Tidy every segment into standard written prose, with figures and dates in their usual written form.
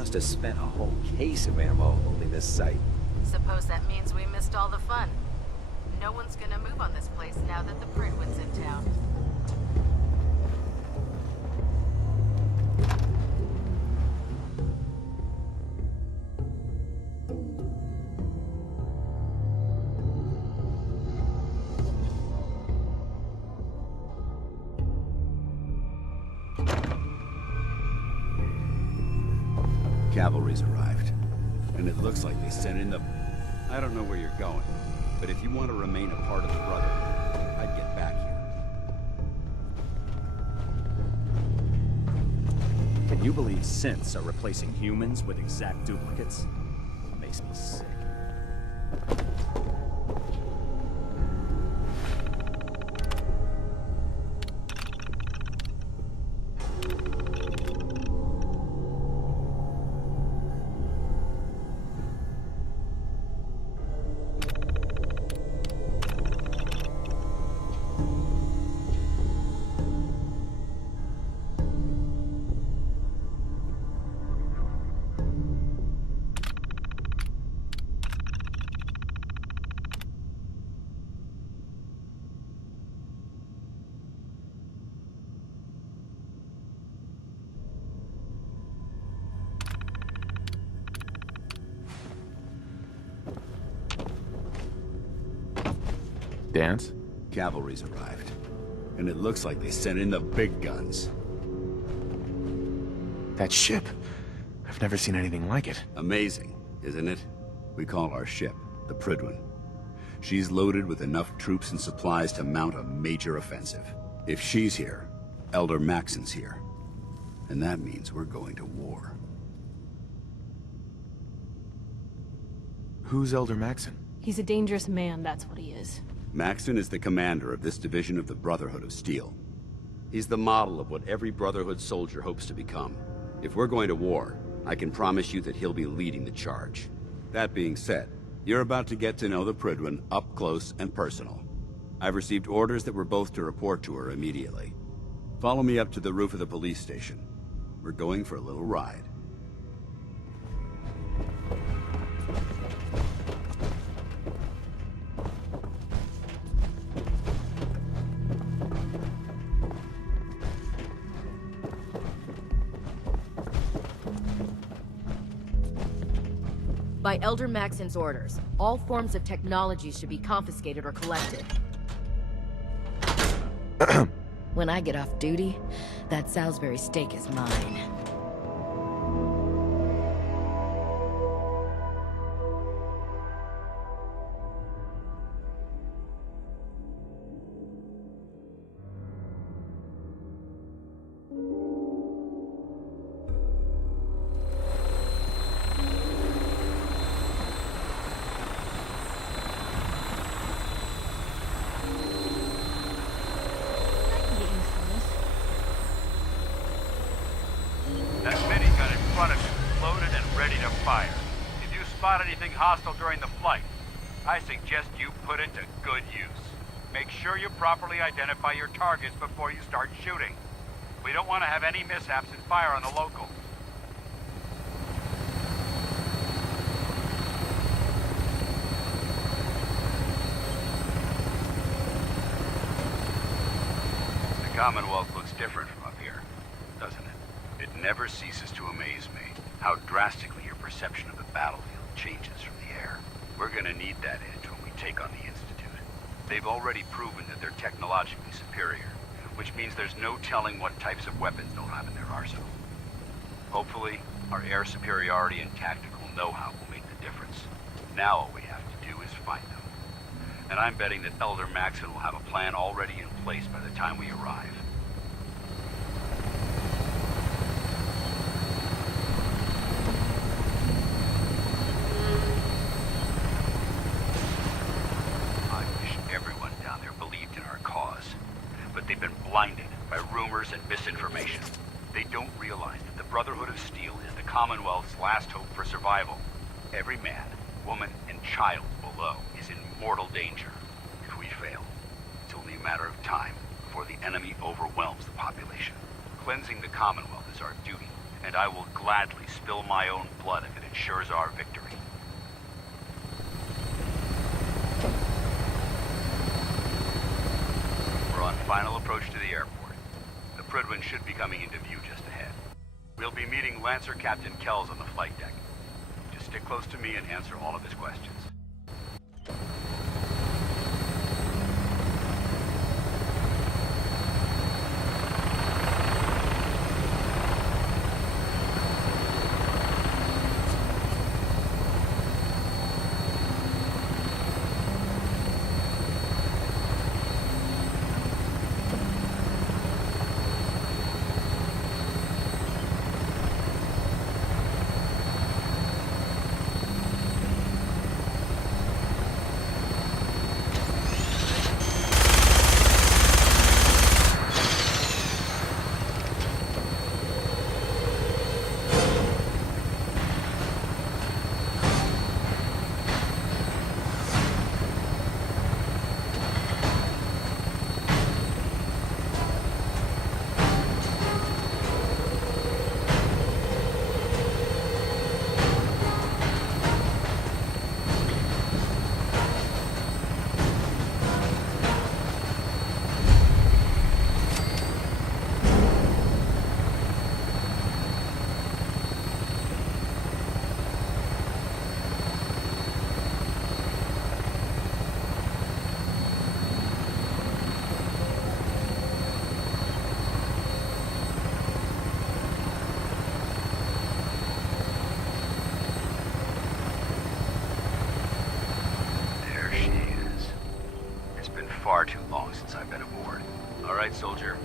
Must have spent a whole case of ammo holding this site. Suppose that means we missed all the fun. No one's gonna move on this place now that the Prude in town. Cavalry's arrived. And it looks like they sent in the... I don't know where you're going, but if you want to remain a part of the Brotherhood, I'd get back here. Can you believe synths are replacing humans with exact duplicates? Makes me sick. Dance? Cavalry's arrived. And it looks like they sent in the big guns. That ship. I've never seen anything like it. Amazing, isn't it? We call our ship the Prydwen. She's loaded with enough troops and supplies to mount a major offensive. If she's here, Elder Maxon's here. And that means we're going to war. Who's Elder Maxon? He's a dangerous man, that's what he is. Maxon is the commander of this division of the Brotherhood of Steel. He's the model of what every Brotherhood soldier hopes to become. If we're going to war, I can promise you that he'll be leading the charge. That being said, you're about to get to know the Prydwen up close and personal. I've received orders that we're both to report to her immediately. Follow me up to the roof of the police station. We're going for a little ride. By Elder Maxon's orders, all forms of technology should be confiscated or collected. When I get off duty, that Salisbury steak is mine. That minigun in front of you is loaded and ready to fire. If you spot anything hostile during the flight, I suggest you put it to good use. Make sure you properly identify your targets before you start shooting. We don't want to have any mishaps and fire on the locals. The Commonwealth looks different from up here, doesn't it? It never ceases to amaze me how drastically your perception of the battlefield changes from the air. We're gonna need that edge when we take on the Institute. They've already proven that they're technologically superior, which means there's no telling what types of weapons they'll have in their arsenal. Hopefully, our air superiority and tactical know-how will make the difference. Now all we have to do is find them. And I'm betting that Elder Maxon will have a plan already in place by the time we arrive. They've been blinded by rumors and misinformation. They don't realize that the Brotherhood of Steel is the Commonwealth's last hope for survival. Every man, woman, and child below is in mortal danger. If we fail, it's only a matter of time before the enemy overwhelms the population. Cleansing the Commonwealth is our duty, and I will gladly spill my own blood if it ensures our victory. We're on final approach to the airport. The Prydwen should be coming into view just ahead. We'll be meeting Lancer Captain Kells on the flight deck. Just stick close to me and answer all of his questions. All right, soldier.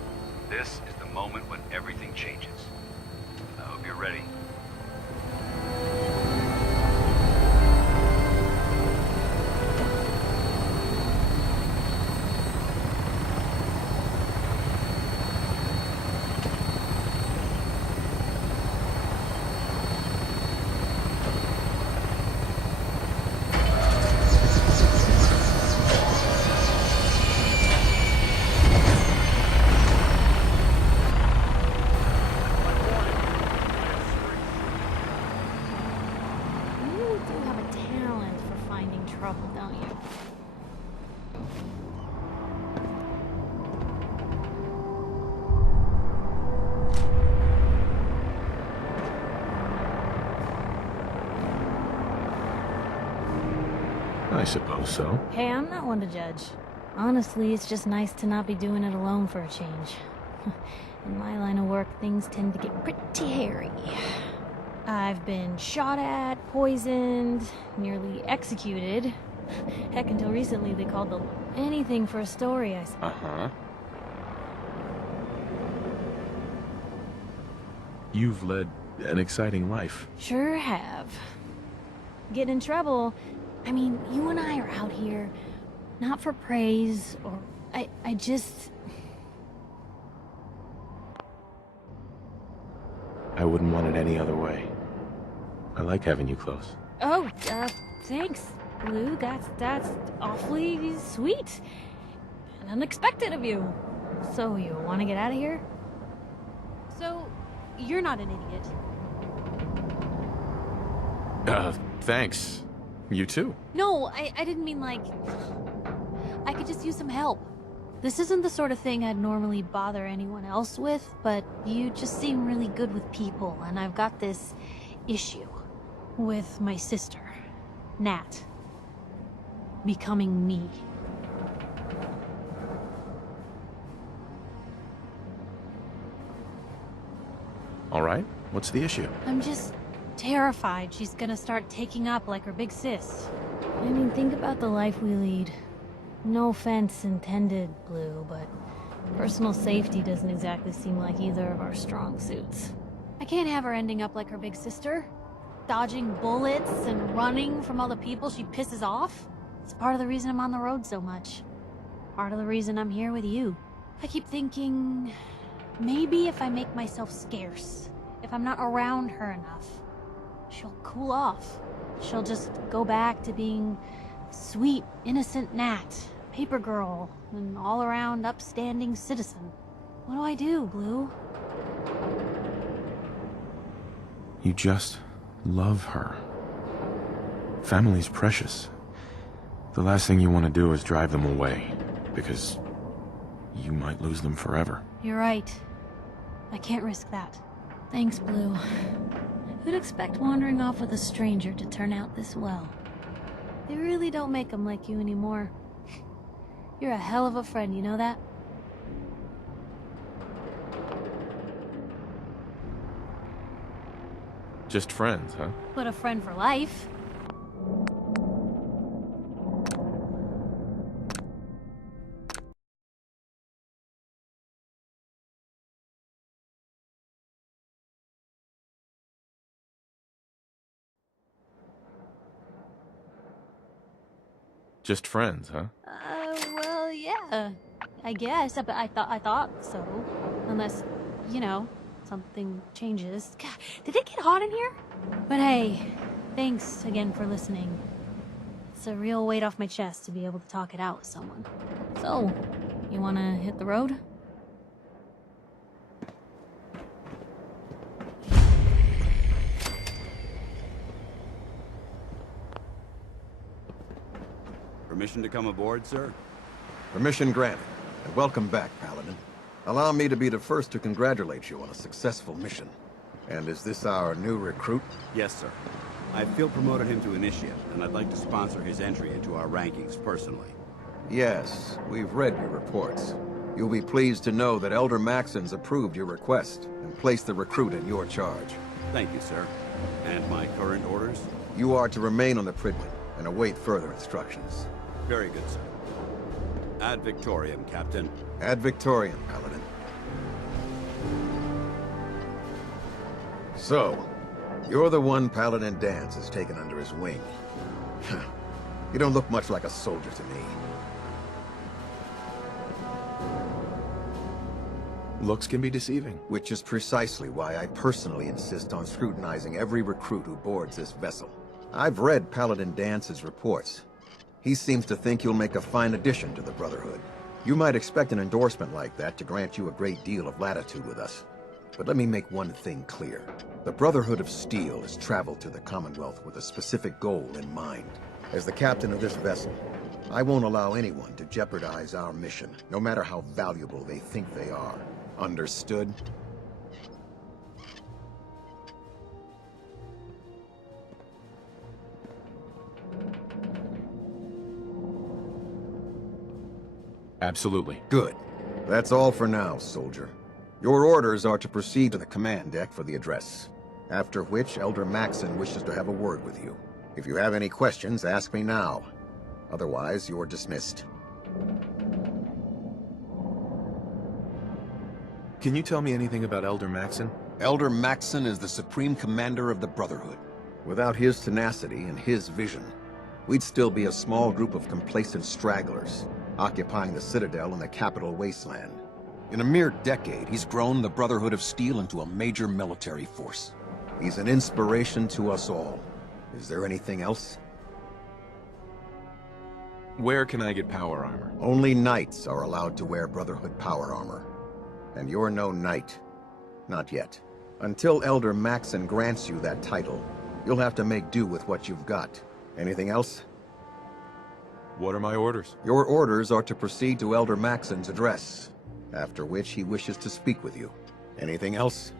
This is the moment when everything changes. I hope you're ready. You do have a talent for finding trouble, don't you? I suppose so. Hey, I'm not one to judge. Honestly, it's just nice to not be doing it alone for a change. In my line of work, things tend to get pretty hairy. I've been shot at, poisoned, nearly executed. Heck, until recently they called the anything for a story, I suppose. Uh-huh. You've led an exciting life. Sure have. Get in trouble. I mean, you and I are out here, not for praise, or... I just... I wouldn't want it any other way. I like having you close. Oh, thanks, Blue. That's awfully sweet. And unexpected of you. So, you want to get out of here? So, you're not an idiot. Thanks. You too. No, I didn't mean like... I could just use some help. This isn't the sort of thing I'd normally bother anyone else with, but you just seem really good with people, and I've got this issue with my sister, Nat, becoming me. All right. What's the issue? I'm just terrified she's gonna start taking up like her big sis. I mean, think about the life we lead. No offense intended, Blue, but personal safety doesn't exactly seem like either of our strong suits. I can't have her ending up like her big sister, dodging bullets and running from all the people she pisses off. It's part of the reason I'm on the road so much. Part of the reason I'm here with you. I keep thinking, maybe if I make myself scarce, if I'm not around her enough, she'll cool off. She'll just go back to being sweet, innocent Nat, paper girl, an all-around upstanding citizen. What do I do, Blue? You just love her. Family's precious. The last thing you want to do is drive them away, because you might lose them forever. You're right. I can't risk that. Thanks, Blue. Who'd expect wandering off with a stranger to turn out this well? They really don't make them like you anymore. You're a hell of a friend, you know that? Just friends, huh? But a friend for life. Just friends, huh? Well, yeah. I guess, but I thought so. Unless, you know, something changes. God, did it get hot in here? But hey, thanks again for listening. It's a real weight off my chest to be able to talk it out with someone. So, you wanna hit the road? Permission to come aboard, sir? Permission granted, and welcome back, Paladin. Allow me to be the first to congratulate you on a successful mission. And is this our new recruit? Yes, sir. I feel promoted him to initiate, and I'd like to sponsor his entry into our rankings personally. Yes, we've read your reports. You'll be pleased to know that Elder Maxon's approved your request and placed the recruit in your charge. Thank you, sir. And my current orders? You are to remain on the Pridwin and await further instructions. Very good, sir. Ad Victoriam, Captain. Ad Victoriam, Paladin. So, you're the one Paladin Danse has taken under his wing. You don't look much like a soldier to me. Looks can be deceiving. Which is precisely why I personally insist on scrutinizing every recruit who boards this vessel. I've read Paladin Dance's reports. He seems to think you'll make a fine addition to the Brotherhood. You might expect an endorsement like that to grant you a great deal of latitude with us. But let me make one thing clear. The Brotherhood of Steel has traveled to the Commonwealth with a specific goal in mind. As the captain of this vessel, I won't allow anyone to jeopardize our mission, no matter how valuable they think they are. Understood? Absolutely. Good. That's all for now, soldier. Your orders are to proceed to the command deck for the address. After which, Elder Maxon wishes to have a word with you. If you have any questions, ask me now. Otherwise, you're dismissed. Can you tell me anything about Elder Maxon? Elder Maxon is the Supreme Commander of the Brotherhood. Without his tenacity and his vision, we'd still be a small group of complacent stragglers, occupying the Citadel in the capital wasteland. In a mere decade, he's grown the Brotherhood of Steel into a major military force. He's an inspiration to us all. Is there anything else? Where can I get power armor? Only knights are allowed to wear Brotherhood power armor. And you're no knight. Not yet. Until Elder Maxon grants you that title, you'll have to make do with what you've got. Anything else? What are my orders? Your orders are to proceed to Elder Maxon's address, after which he wishes to speak with you. Anything else?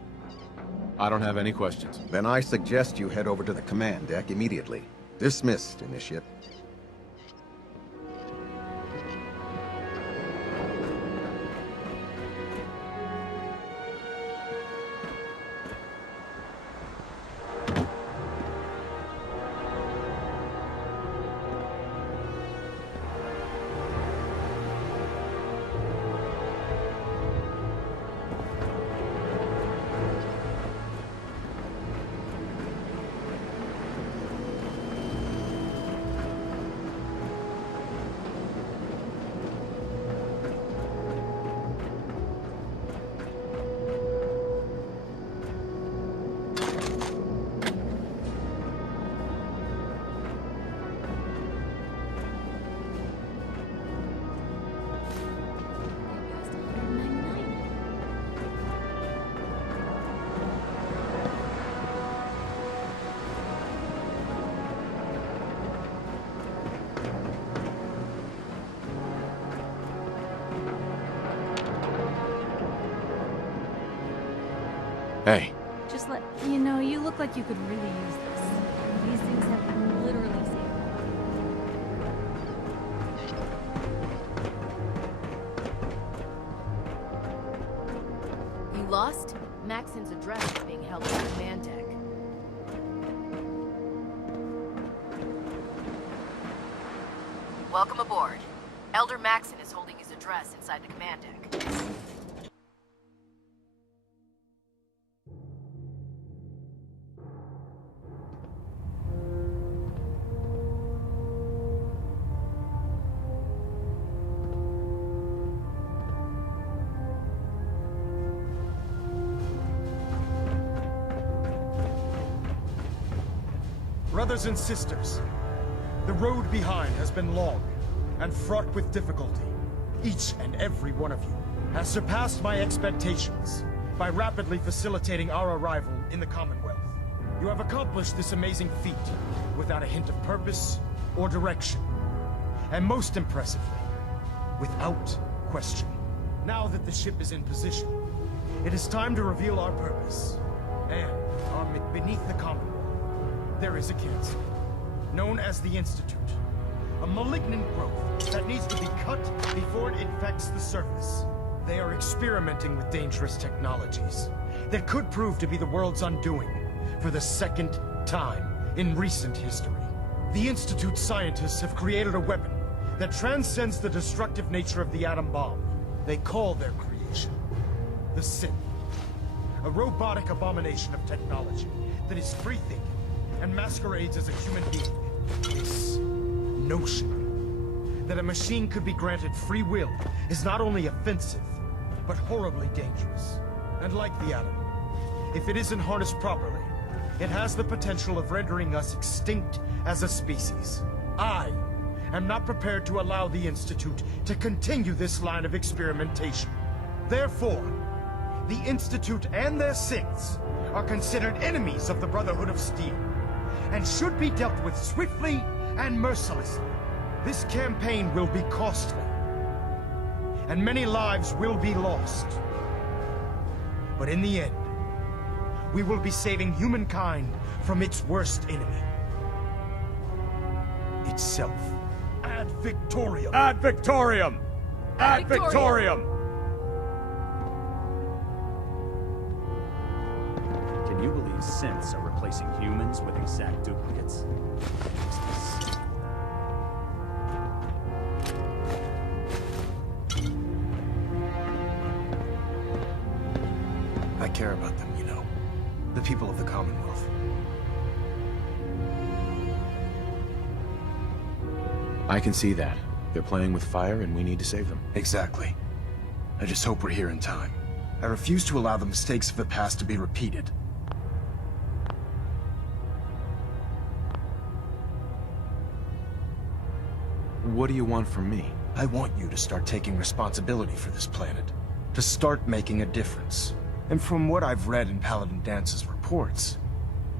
I don't have any questions. Then I suggest you head over to the command deck immediately. Dismissed, Initiate. Hey, Just let you know, you look like you could really use this. These things have literally saved You lost? Maxon's address is being held at the command deck. Welcome aboard. Elder Maxon is holding his address inside the command deck. Brothers and sisters, the road behind has been long and fraught with difficulty. Each and every one of you has surpassed my expectations by rapidly facilitating our arrival in the Commonwealth. You have accomplished this amazing feat without a hint of purpose or direction. And most impressively, without question. Now that the ship is in position, it is time to reveal our purpose. And beneath the Commonwealth, there is a cancer, known as the Institute. A malignant growth that needs to be cut before it infects the surface. They are experimenting with dangerous technologies that could prove to be the world's undoing for the second time in recent history. The Institute scientists have created a weapon that transcends the destructive nature of the atom bomb. They call their creation the Sith. A robotic abomination of technology that is free-thinking and masquerades as a human being. This notion that a machine could be granted free will is not only offensive, but horribly dangerous. And like the atom, if it isn't harnessed properly, it has the potential of rendering us extinct as a species. I am not prepared to allow the Institute to continue this line of experimentation. Therefore, the Institute and their Siths are considered enemies of the Brotherhood of Steel, and should be dealt with swiftly and mercilessly. This campaign will be costly, and many lives will be lost. But in the end, we will be saving humankind from its worst enemy. Itself. Ad Victoriam! Ad Victoriam! Ad Victoriam! Can you believe synths are replacing humans with exact duplicates? I care about them, you know. The people of the Commonwealth. I can see that. They're playing with fire and we need to save them. Exactly. I just hope we're here in time. I refuse to allow the mistakes of the past to be repeated. What do you want from me? I want you to start taking responsibility for this planet. To start making a difference. And from what I've read in Paladin Dance's reports,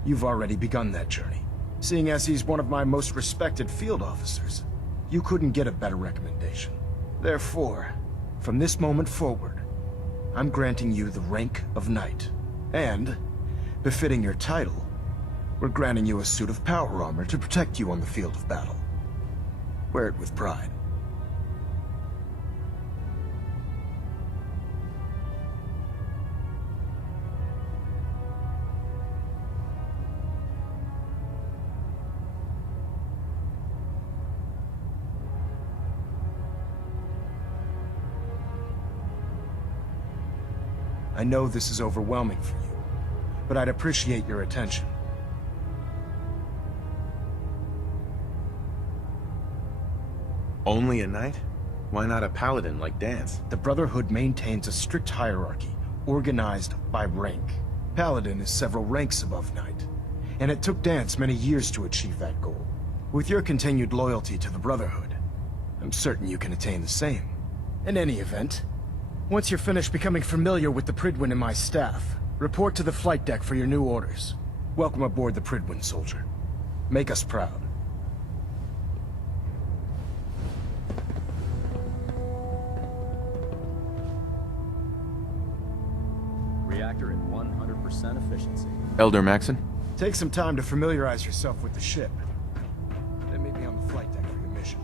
you've already begun that journey. Seeing as he's one of my most respected field officers, you couldn't get a better recommendation. Therefore, from this moment forward, I'm granting you the rank of Knight. And, befitting your title, we're granting you a suit of power armor to protect you on the field of battle. Wear it with pride. I know this is overwhelming for you, but I'd appreciate your attention. Only a knight? Why not a paladin like Dance? The Brotherhood maintains a strict hierarchy, organized by rank. Paladin is several ranks above Knight, and it took Dance many years to achieve that goal. With your continued loyalty to the Brotherhood, I'm certain you can attain the same. In any event, once you're finished becoming familiar with the Pridwin and my staff, report to the flight deck for your new orders. Welcome aboard the Pridwin, soldier. Make us proud. Reactor at 100% efficiency. Elder Maxon? Take some time to familiarize yourself with the ship. Then meet me on the flight deck for your mission.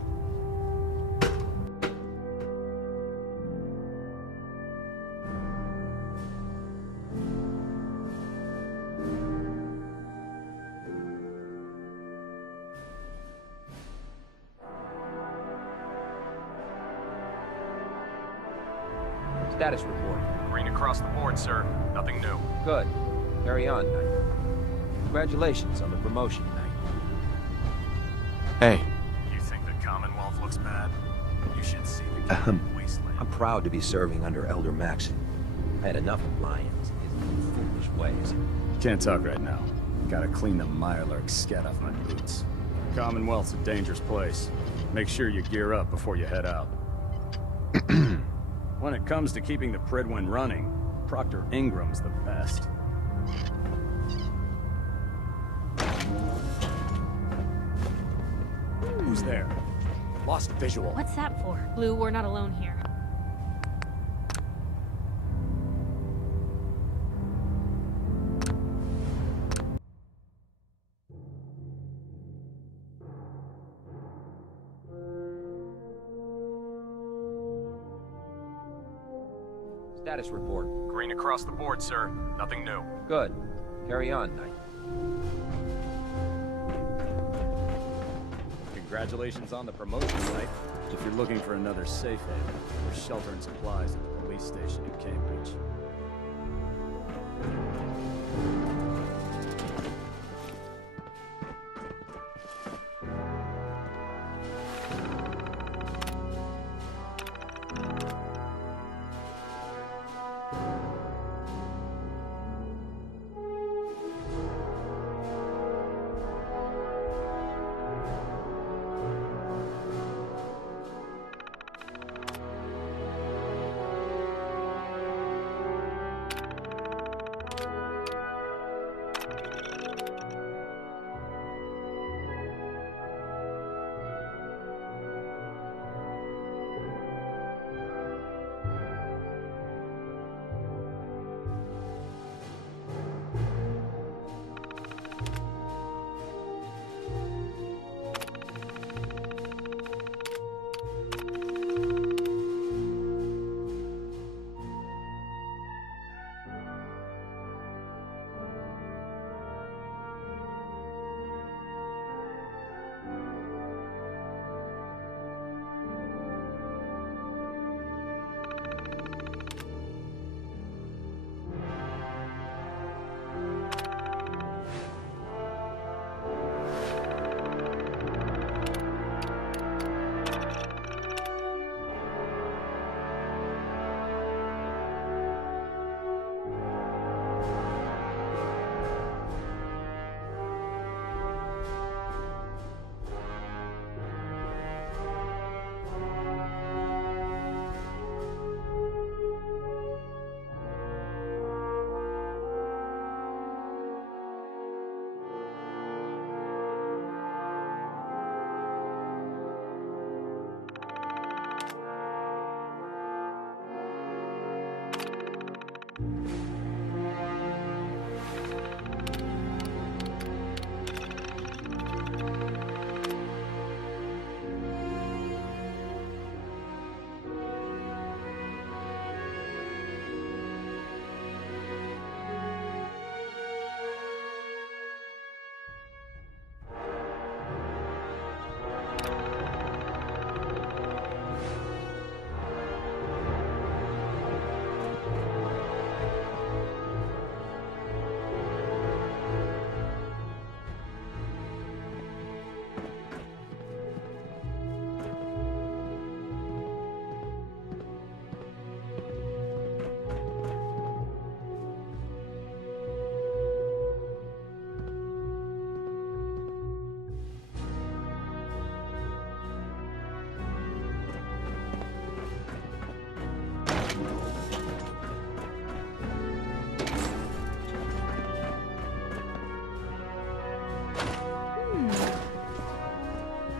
Status report. Green across the board, sir. Nothing new. Good. Carry on, Knight. Congratulations on the promotion, Knight. Hey. You think the Commonwealth looks bad? You should see the wasteland. I'm proud to be serving under Elder Maxon. I had enough of Lyons and his foolish ways. Can't talk right now. Gotta clean the Mirelurk scat off my boots. Commonwealth's a dangerous place. Make sure you gear up before you head out. When it comes to keeping the Pridwin running, Proctor Ingram's the best. Who's there? Lost visual. What's that for? Blue, we're not alone here. Status report. Green across the board, sir. Nothing new. Good. Carry on, Knight. Congratulations on the promotion, Knight. If you're looking for another safe haven, there's shelter and supplies at the police station in Cambridge.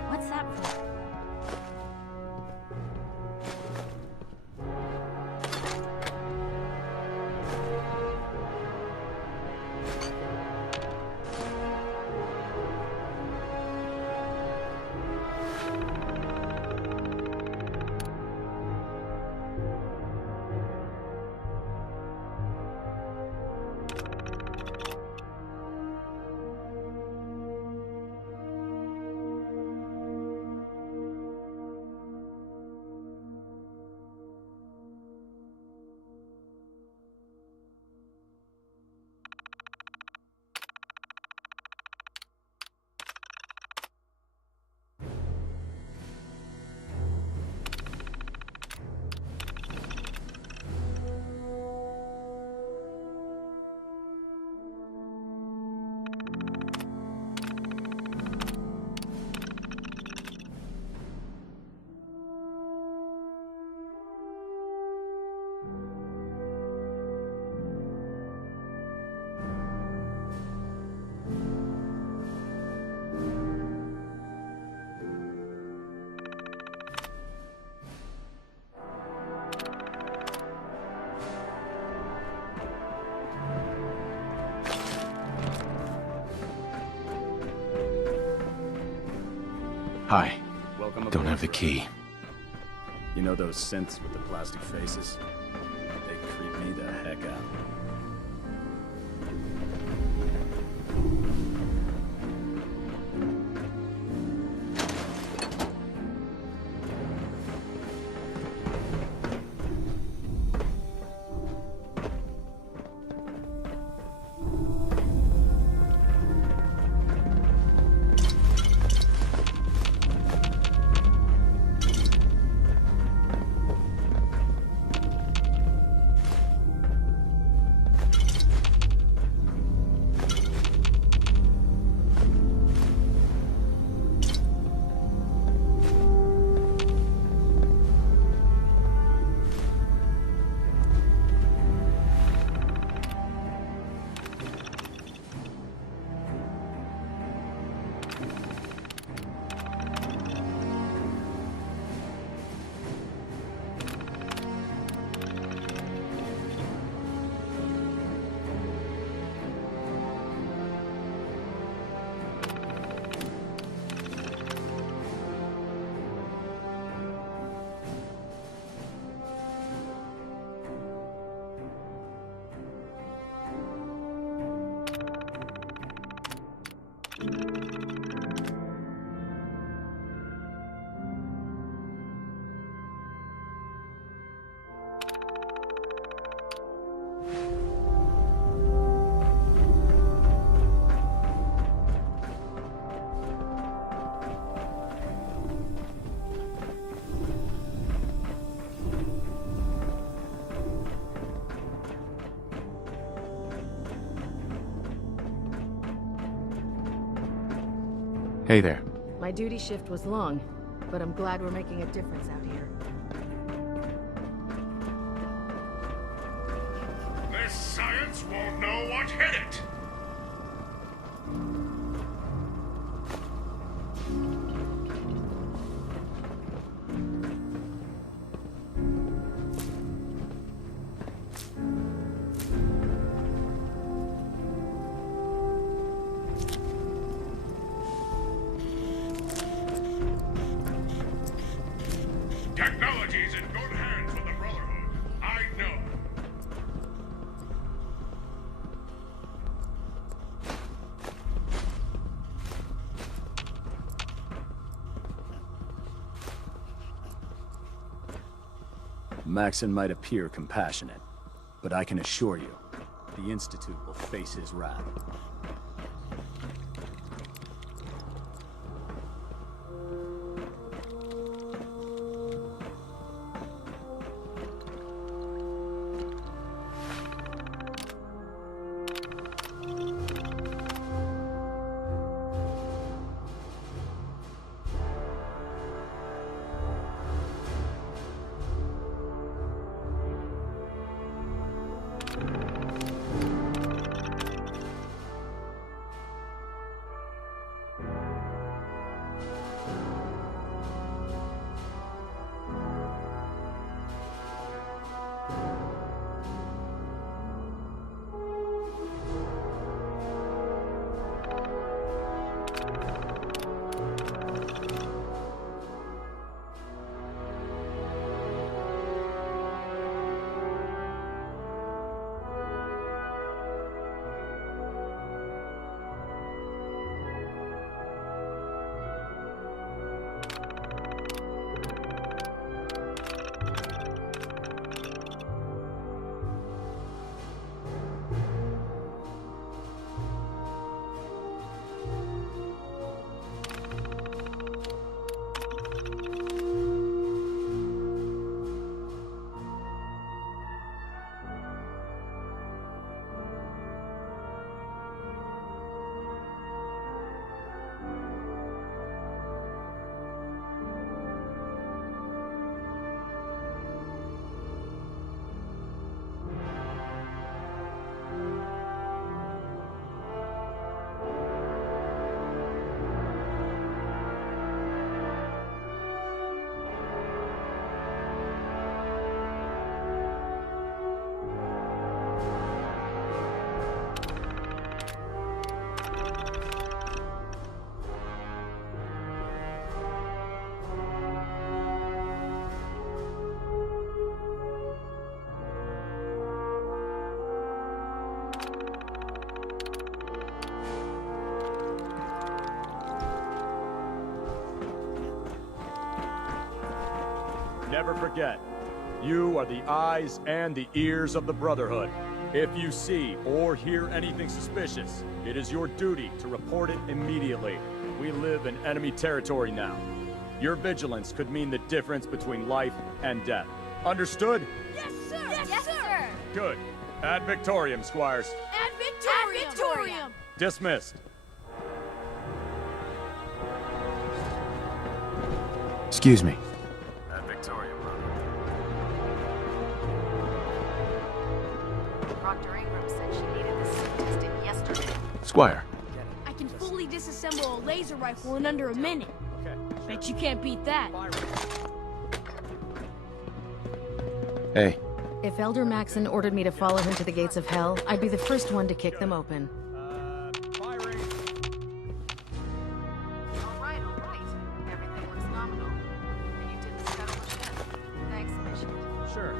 What's that for? Hi. Welcome Don't aboard. have the key. You know those synths with the plastic faces? They creep me the heck out. Hey there. My duty shift was long, but I'm glad we're making a difference out here. This science won't know what hit it! Technology's in good hands with the Brotherhood. I know. Maxon might appear compassionate, but I can assure you, the Institute will face his wrath. Never forget, you are the eyes and the ears of the Brotherhood. If you see or hear anything suspicious, it is your duty to report it immediately. We live in enemy territory now. Your vigilance could mean the difference between life and death. Understood? Yes, sir! Yes, sir! Good. Ad Victorium, squires. Ad Victorium! Ad Victorium! Dismissed. Excuse me. Ad Victorium, Dr. Ingram said she needed this suit tested yesterday. Squire. I can fully disassemble a laser rifle in under a minute. Okay. Bet you can't beat that. Hey. If Elder Maxon ordered me to follow him to the gates of hell, I'd be the first one to kick them open. Firing. All right, all right. Everything looks nominal. And you didn't settle with them. Thanks, Mission. Sure.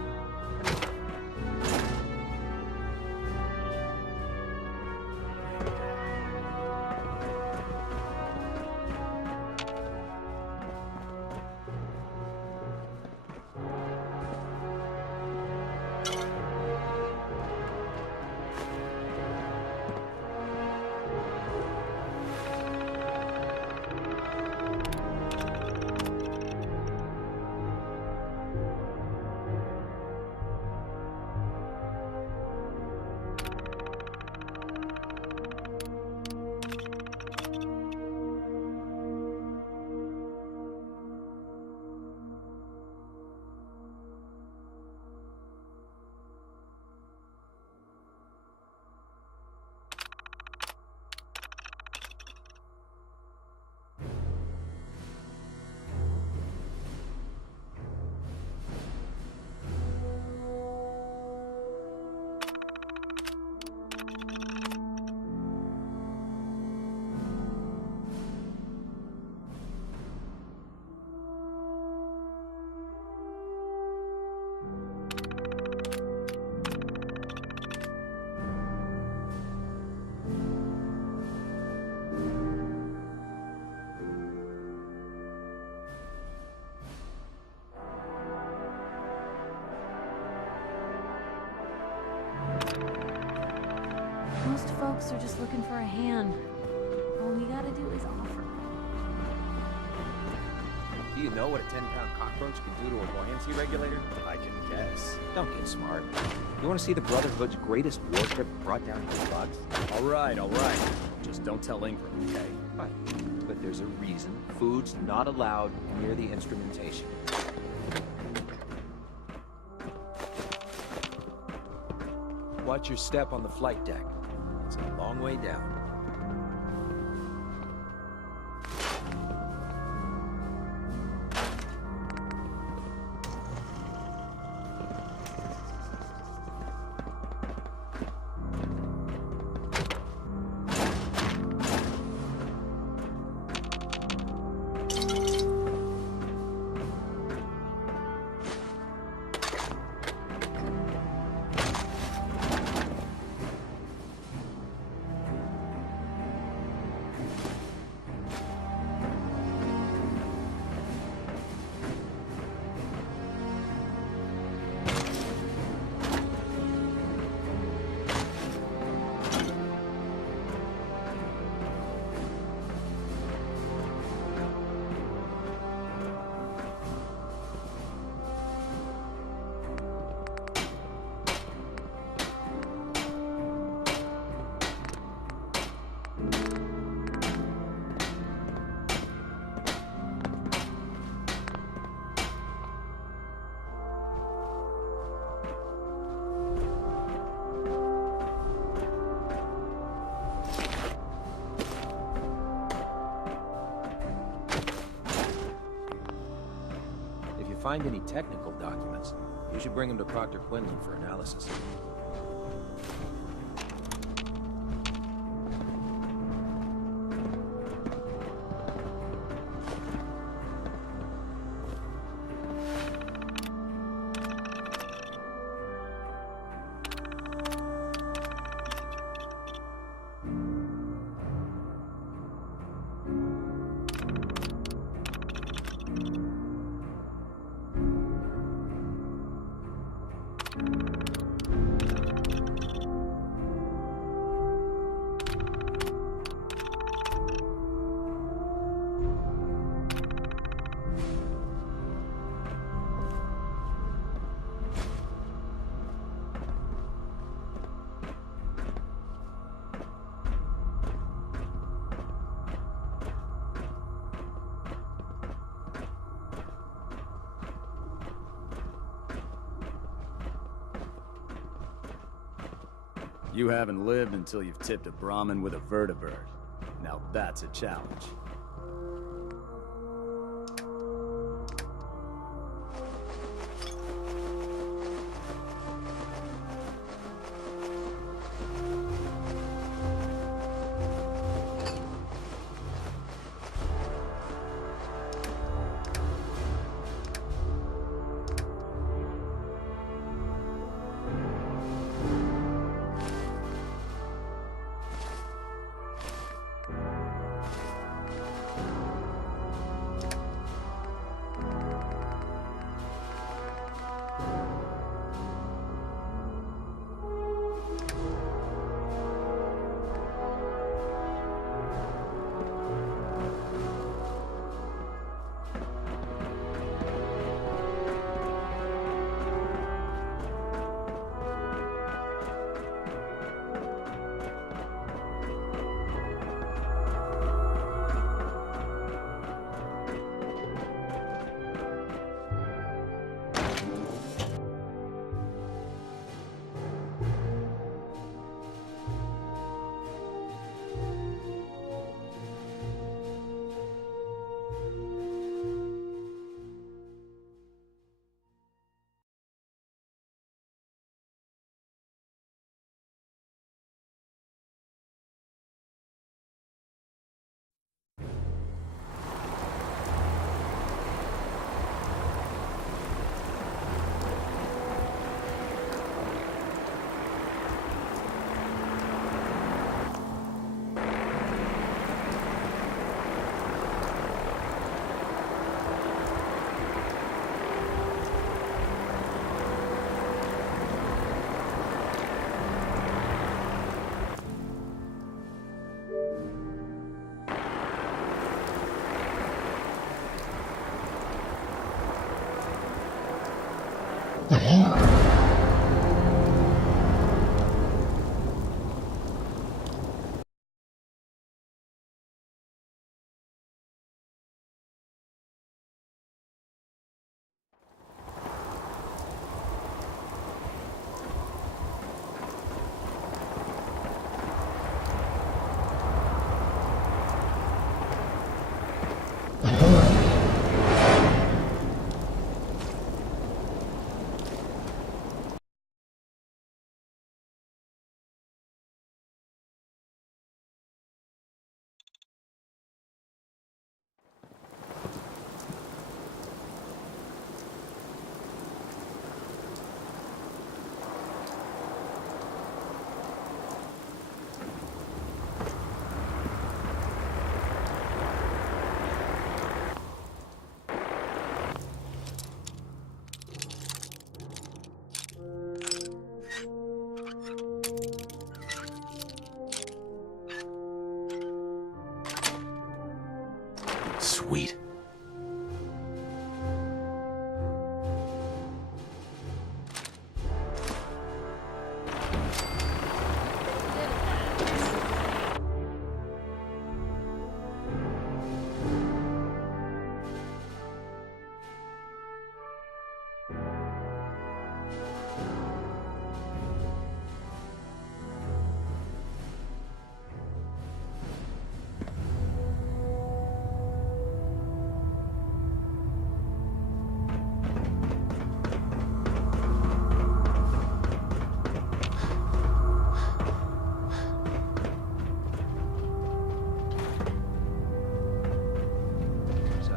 Most folks are just looking for a hand. All we gotta do is offer. Do you know what a 10-pound cockroach can do to a buoyancy regulator? I can guess. Don't get smart. You want to see the Brotherhood's greatest warship brought down to bugs? All right, all right. Just don't tell Ingram, okay? Right. But there's a reason food's not allowed near the instrumentation. Watch your step on the flight deck. It's a long way down. Find any technical documents, you should bring them to Proctor Quinlan for analysis. You haven't lived until you've tipped a Brahmin with a vertibird. Now that's a challenge. Sweet.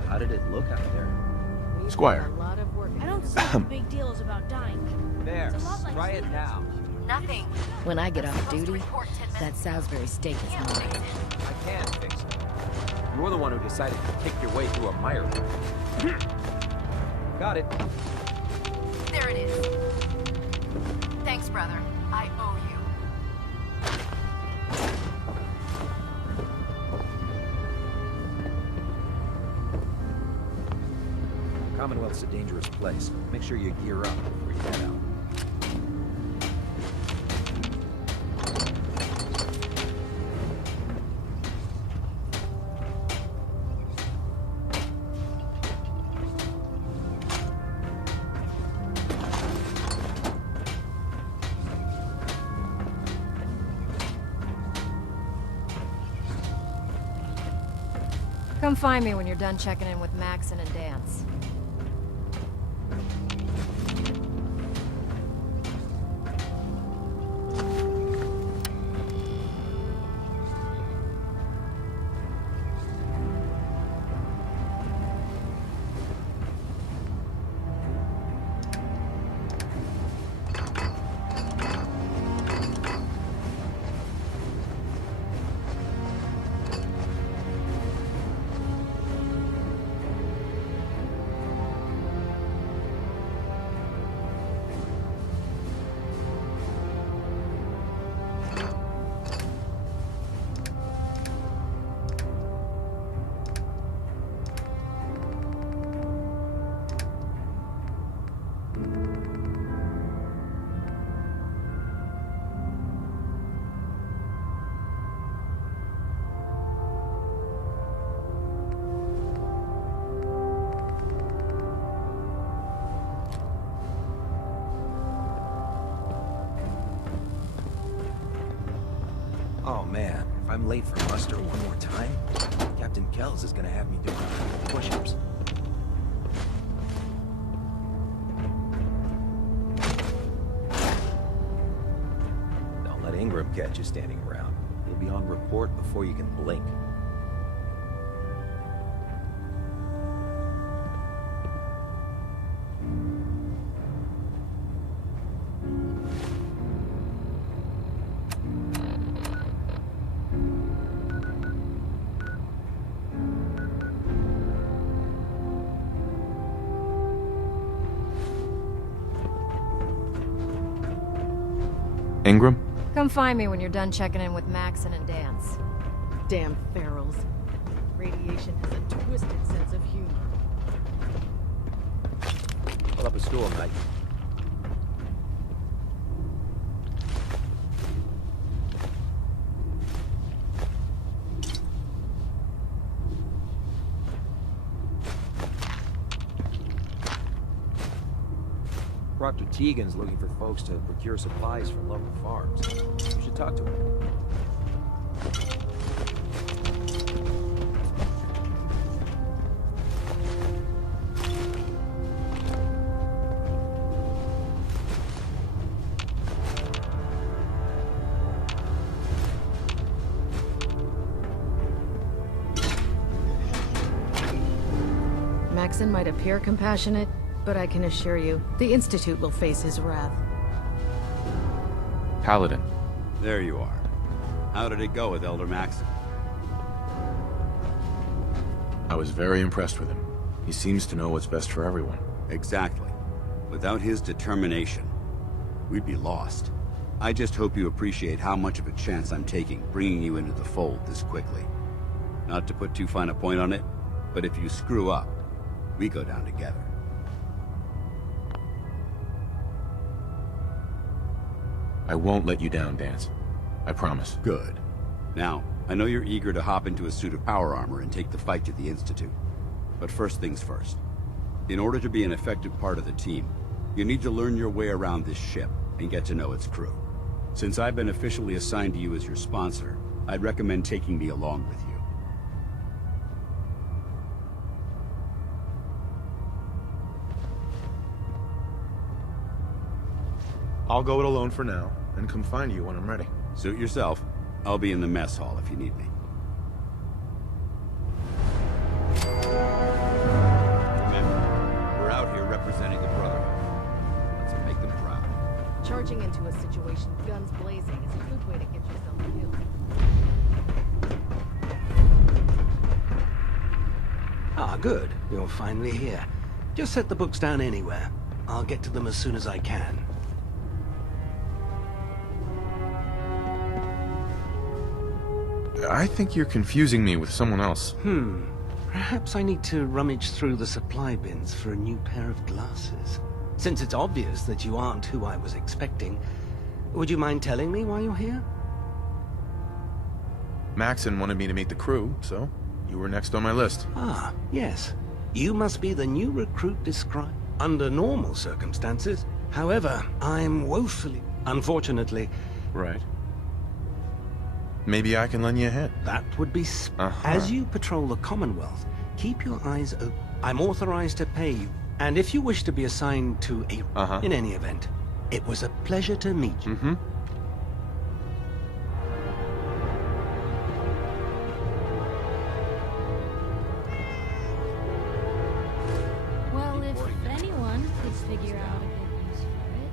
How did it look out there? Squire. A lot of work. I don't see what the big deal is about dying. There, It's a lot like try it sleeping. now. Nothing. When I get I'm off supposed to duty, report 10 that minutes. Salisbury steak is Can't mine. fix it. I can fix it. You're the one who decided to kick your way through a mire. Got it. There it is. Thanks, brother. I owe you. Commonwealth's a dangerous place. Make sure you gear up before you head out. Come find me when you're done checking in with Maxon and Dance. Oh man, if I'm late for muster one more time, Captain Kells is gonna have me doing push-ups. Don't let Ingram catch you standing around. You'll be on report before you can blink. Ingram? Come find me when you're done checking in with Maxon and Dance. Damn ferals. Radiation has a twisted sense of humor. Pull up a stool, Mike. Proctor Tegan's looking for folks to procure supplies from local farms. You should talk to him. Maxon might appear compassionate, but I can assure you, the Institute will face his wrath. Paladin. There you are. How did it go with Elder Maxon? I was very impressed with him. He seems to know what's best for everyone. Exactly. Without his determination, we'd be lost. I just hope you appreciate how much of a chance I'm taking bringing you into the fold this quickly. Not to put too fine a point on it, but if you screw up, we go down together. I won't let you down, Dance. I promise. Good. Now, I know you're eager to hop into a suit of power armor and take the fight to the Institute. But first things first. In order to be an effective part of the team, you need to learn your way around this ship and get to know its crew. Since I've been officially assigned to you as your sponsor, I'd recommend taking me along with you. I'll go it alone for now, and come find you when I'm ready. Suit yourself. I'll be in the mess hall if you need me. Remember, we're out here representing the Brotherhood. Let's make them proud. Charging into a situation guns blazing is a good way to get yourself killed. Ah, good. You're finally here. Just set the books down anywhere. I'll get to them as soon as I can. I think you're confusing me with someone else. Perhaps I need to rummage through the supply bins for a new pair of glasses. Since it's obvious that you aren't who I was expecting, would you mind telling me why you're here? Maxon wanted me to meet the crew, so you were next on my list. Ah, yes. You must be the new recruit described under normal circumstances. However, I'm woefully... Unfortunately... Right. Maybe I can lend you a hand. That would be... As you patrol the Commonwealth, keep your eyes open. I'm authorized to pay you. And if you wish to be assigned to a... In any event, it was a pleasure to meet you. Well, if anyone could figure out a good use for it.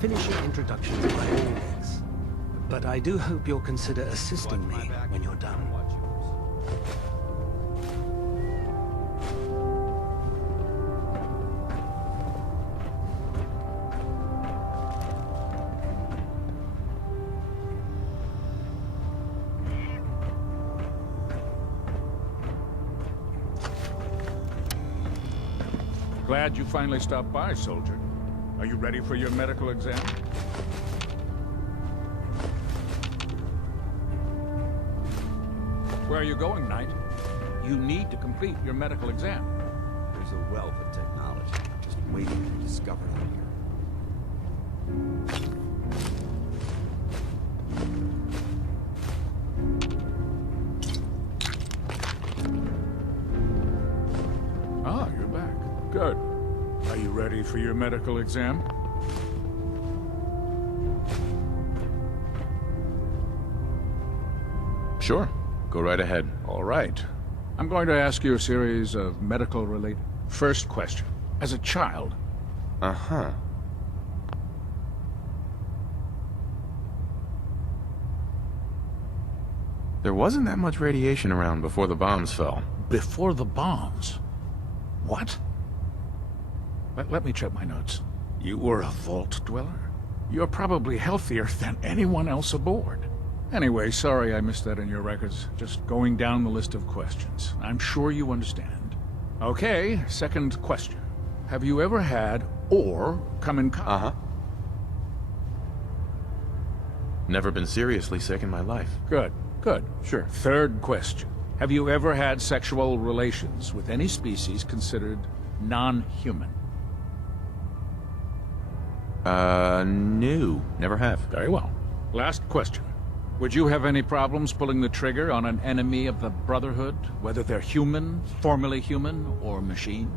Finish your introductions by all means. But I do hope you'll consider assisting me when you're done. Glad you finally stopped by, soldier. Are you ready for your medical exam? Where are you going, Knight? You need to complete your medical exam. There's a wealth of technology just waiting to be discovered out here. Ah, you're back. Good. Are you ready for your medical exam? Sure. Go right ahead. All right. I'm going to ask you a series of medical-related... First question. As a child... Uh-huh. There wasn't that much radiation around before the bombs fell. Before the bombs? What? Let me check my notes. You were a vault dweller? You're probably healthier than anyone else aboard. Anyway, sorry I missed that in your records. Just going down the list of questions. I'm sure you understand. Okay, second question. Have you ever had or come in contact? Uh-huh. Never been seriously sick in my life. Good, good. Sure. Third question. Have you ever had sexual relations with any species considered non-human? No. Never have. Very well. Last question. Would you have any problems pulling the trigger on an enemy of the Brotherhood, whether they're human, formerly human, or machine?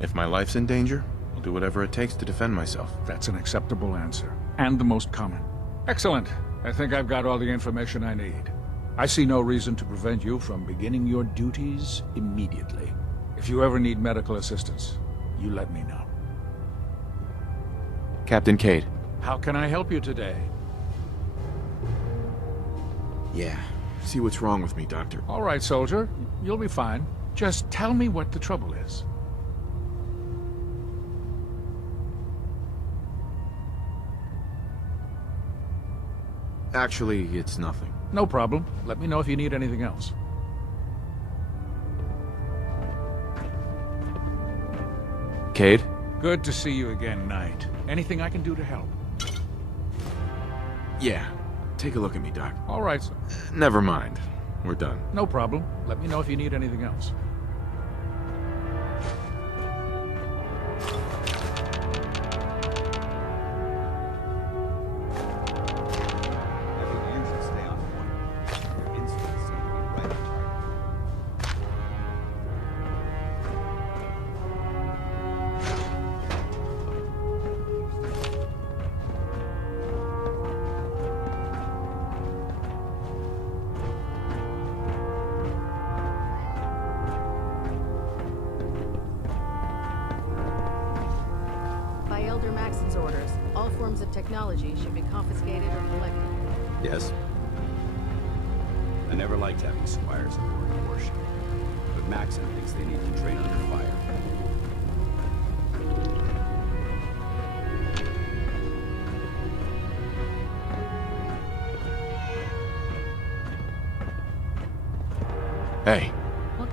If my life's in danger, I'll do whatever it takes to defend myself. That's an acceptable answer, and the most common. Excellent. I think I've got all the information I need. I see no reason to prevent you from beginning your duties immediately. If you ever need medical assistance, you let me know. Captain Cade. How can I help you today? Yeah. See what's wrong with me, Doctor. All right, soldier. You'll be fine. Just tell me what the trouble is. Actually, it's nothing. No problem. Let me know if you need anything else. Cade? Good to see you again, Knight. Anything I can do to help? Yeah. Take a look at me, Doc. All right, sir. Never mind. We're done. No problem. Let me know if you need anything else. Orders. All forms of technology should be confiscated or collected. Yes? I never liked having squires aboard a warship, but Maxon thinks they need to train under fire. Hey. What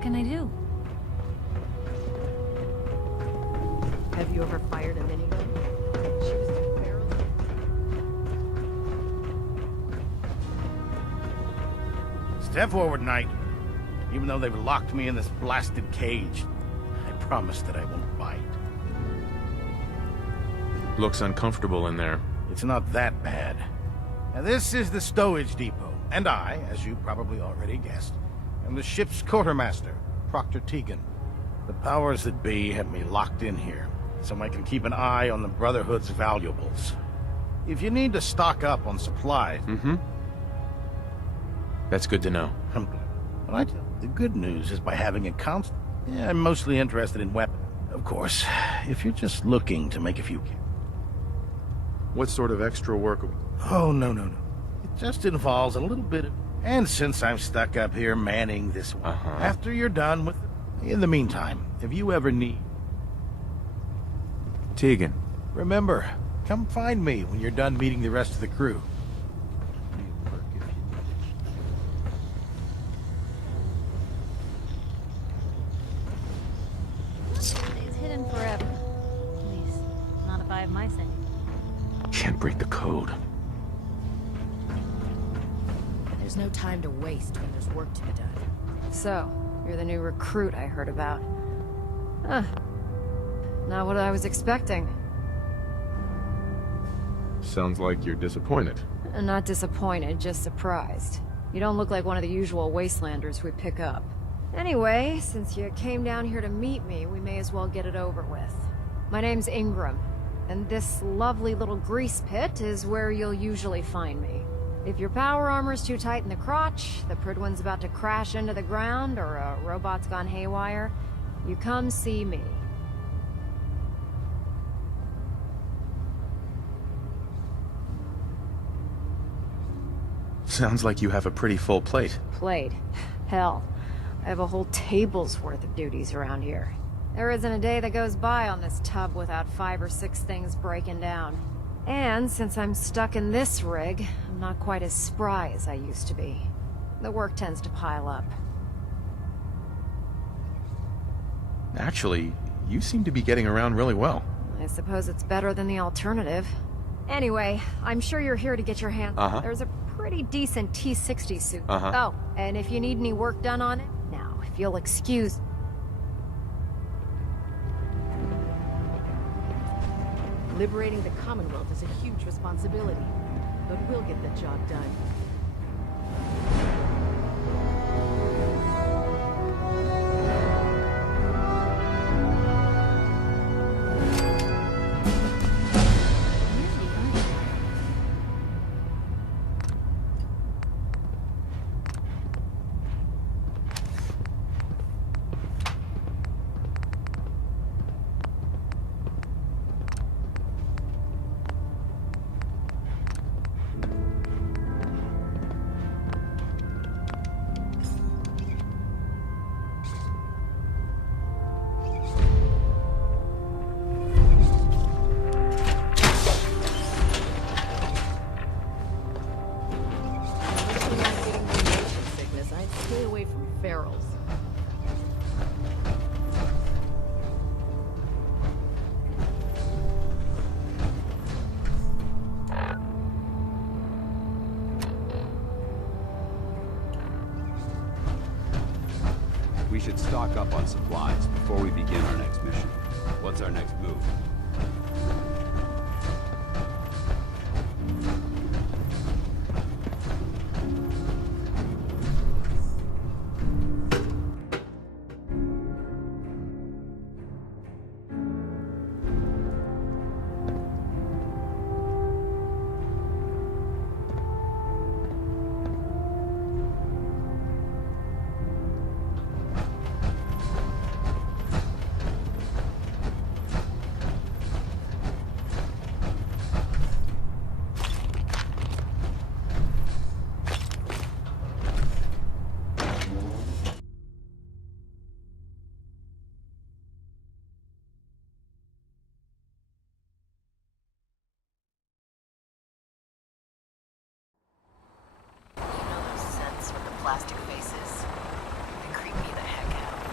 can I do? Have you ever fired a minigun? She was too feral. Step forward, Knight. Even though they've locked me in this blasted cage, I promise that I won't bite. Looks uncomfortable in there. It's not that bad. Now, this is the stowage depot. And I, as you probably already guessed, am the ship's quartermaster, Proctor Tegan. The powers that be have me locked in here, so I can keep an eye on the Brotherhood's valuables. If you need to stock up on supplies... That's good to know. I'm glad. But I tell you, the good news is by having a constant... Yeah, I'm mostly interested in weapons. Of course, if you're just looking to make a few... What sort of extra work? Oh, no. It just involves a little bit of... And since I'm stuck up here manning this one, after you're done with... In the meantime, if you ever need... Tegan. Remember, come find me when you're done meeting the rest of the crew. It's hidden forever. At least, not if I have my say. Can't break the code. There's no time to waste when there's work to be done. So, you're the new recruit I heard about. Huh. Not what I was expecting. Sounds like you're disappointed. Not disappointed, just surprised. You don't look like one of the usual wastelanders we pick up. Anyway, since you came down here to meet me, we may as well get it over with. My name's Ingram, and this lovely little grease pit is where you'll usually find me. If your power armor's too tight in the crotch, the Pridwin's about to crash into the ground, or a robot's gone haywire, you come see me. Sounds like you have a pretty full plate. Plate? Hell, I have a whole table's worth of duties around here. There isn't a day that goes by on this tub without 5 or 6 things breaking down. And since I'm stuck in this rig, I'm not quite as spry as I used to be. The work tends to pile up. Actually, you seem to be getting around really well. I suppose it's better than the alternative. Anyway, I'm sure you're here to get your hands... There's a pretty decent T-60 suit. Oh, and if you need any work done on it, now, if you'll excuse... Liberating the Commonwealth is a huge responsibility, but we'll get the job done. Stay away from ferals. We should stock up on supplies before we begin our next mission. What's our next move? Plastic faces. They creep me the heck out.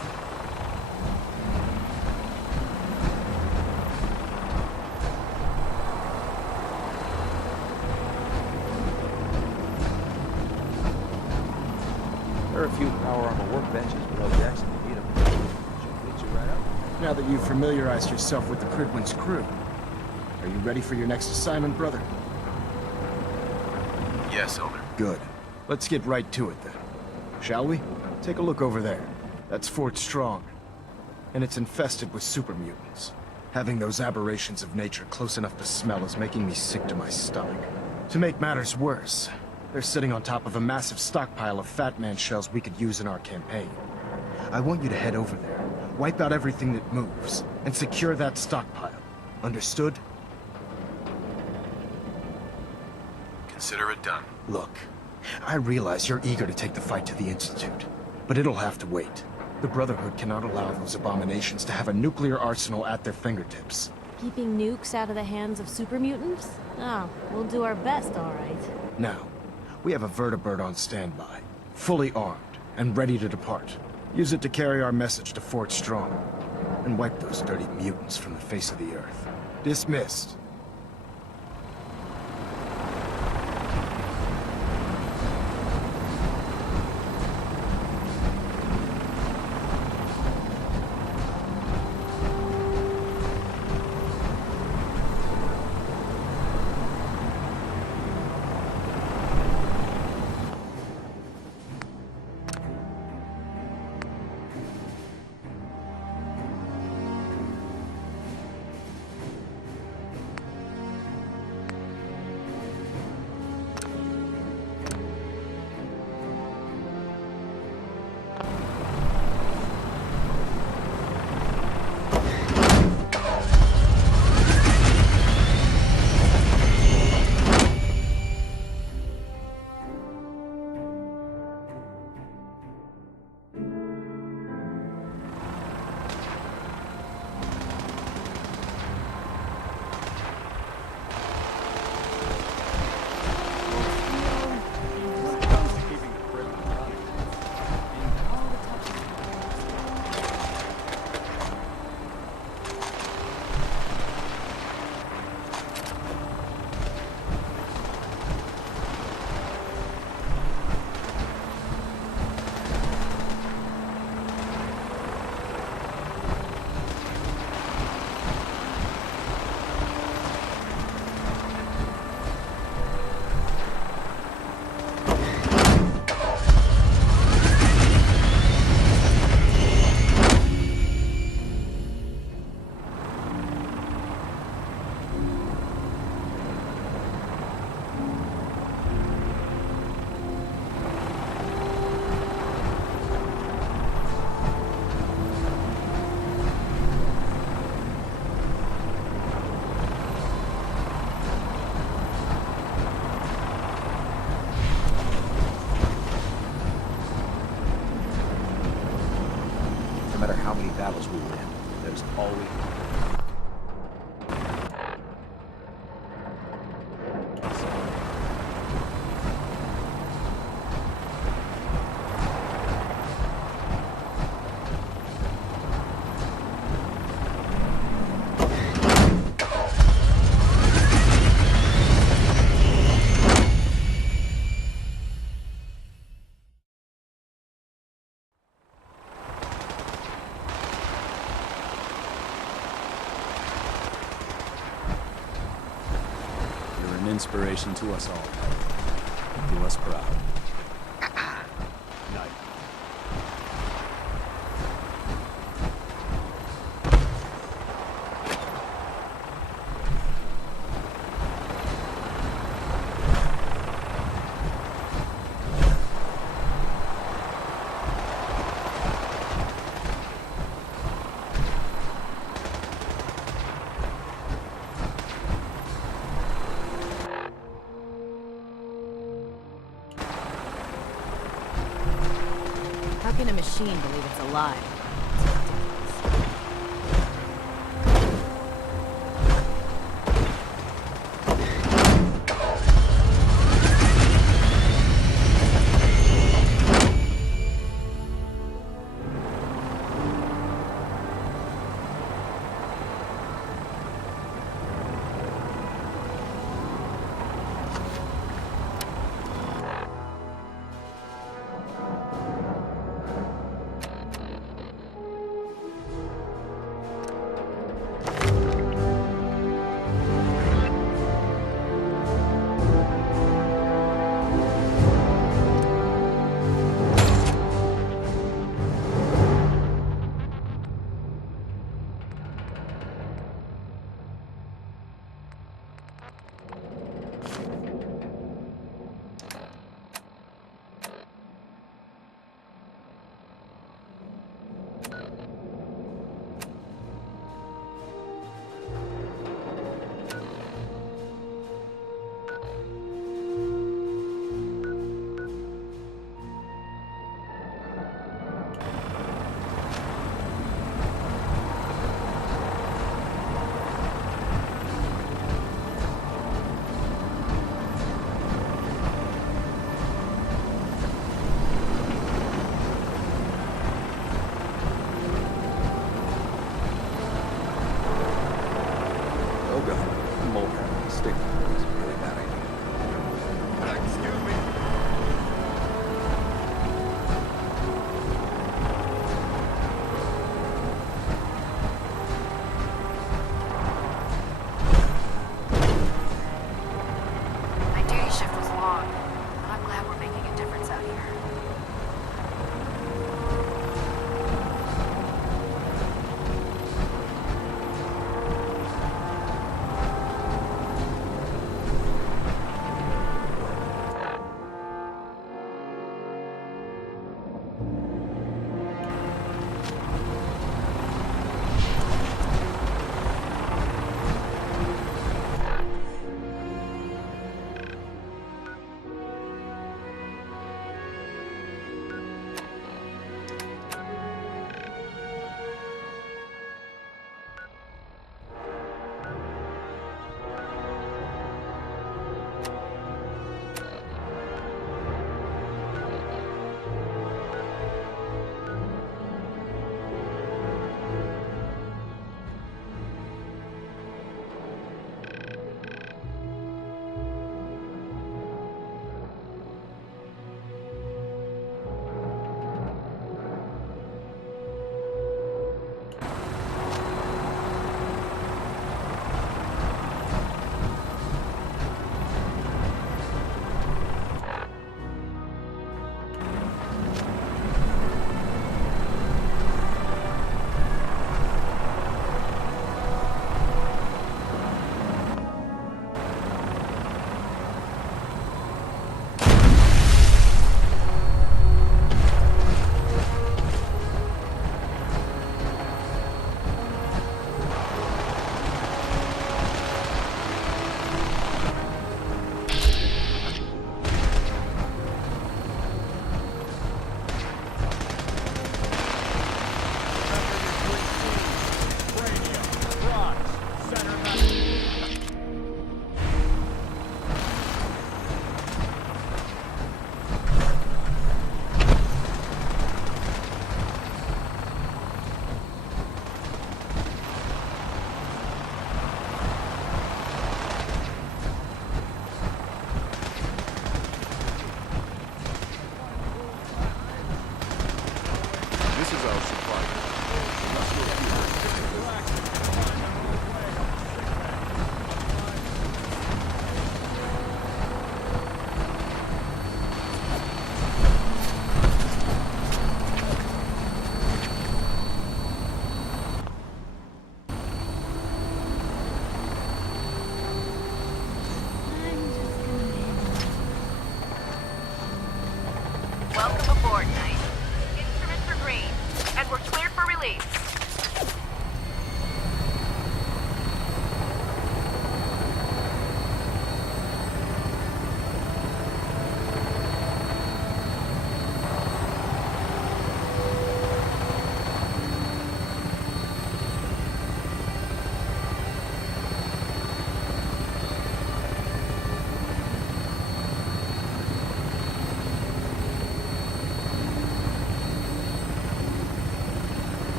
There are a few power armor workbenches below decks if you need them. Should fit you right up. Now that you've familiarized yourself with the Pridwin's crew, are you ready for your next assignment, brother? Yes, Elder. Good. Let's get right to it then. Shall we? Take a look over there. That's Fort Strong. And it's infested with super mutants. Having those aberrations of nature close enough to smell is making me sick to my stomach. To make matters worse, they're sitting on top of a massive stockpile of Fat Man shells we could use in our campaign. I want you to head over there, wipe out everything that moves, and secure that stockpile. Understood? Consider it done. Look, I realize you're eager to take the fight to the Institute, but it'll have to wait. The Brotherhood cannot allow those abominations to have a nuclear arsenal at their fingertips. Keeping nukes out of the hands of super mutants? Oh, we'll do our best, all right. Now, we have a vertibird on standby, fully armed and ready to depart. Use it to carry our message to Fort Strong, and wipe those dirty mutants from the face of the earth. Dismissed. No matter how many battles we win, there's always... Inspiration to us all. Do us proud. Night. How can a machine believe it's alive?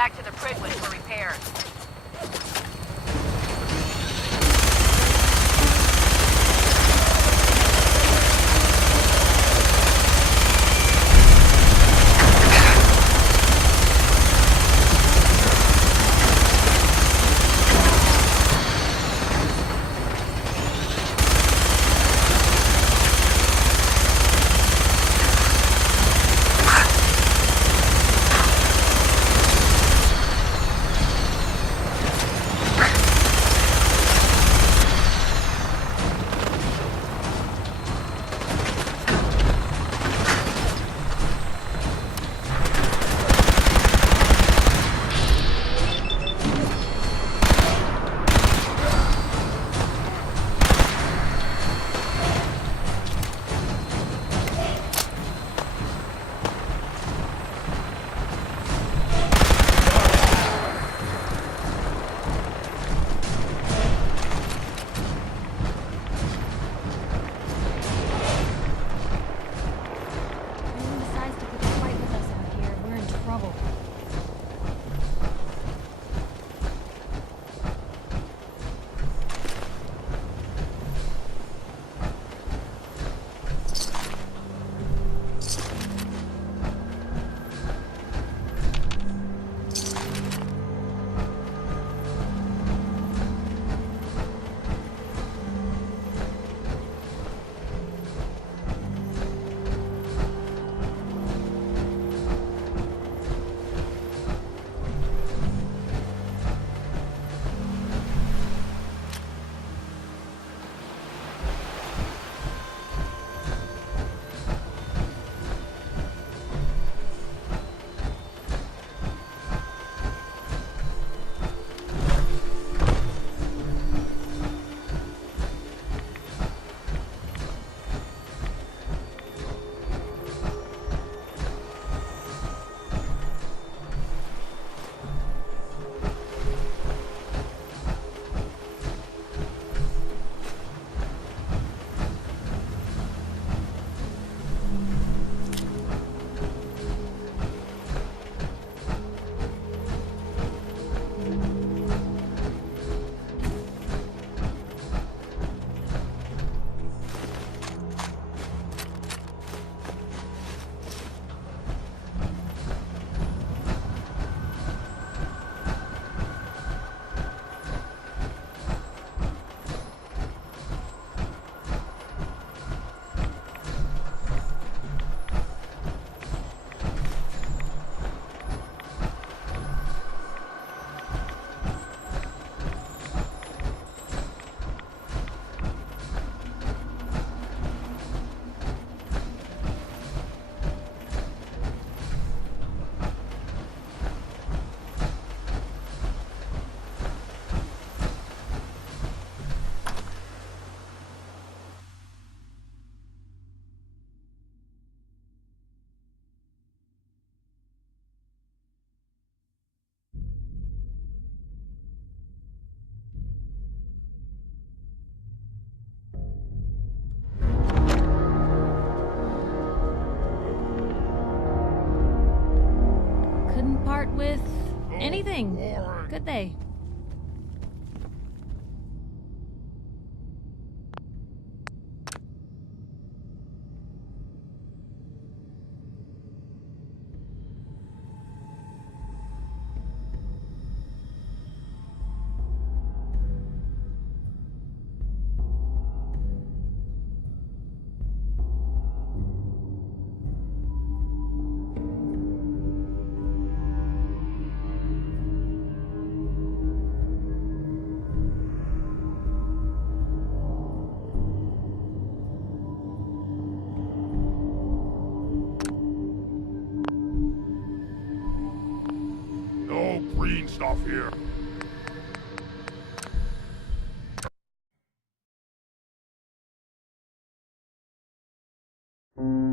back to the Pridwood for repairs. With anything, could they? No green stuff here. Mm.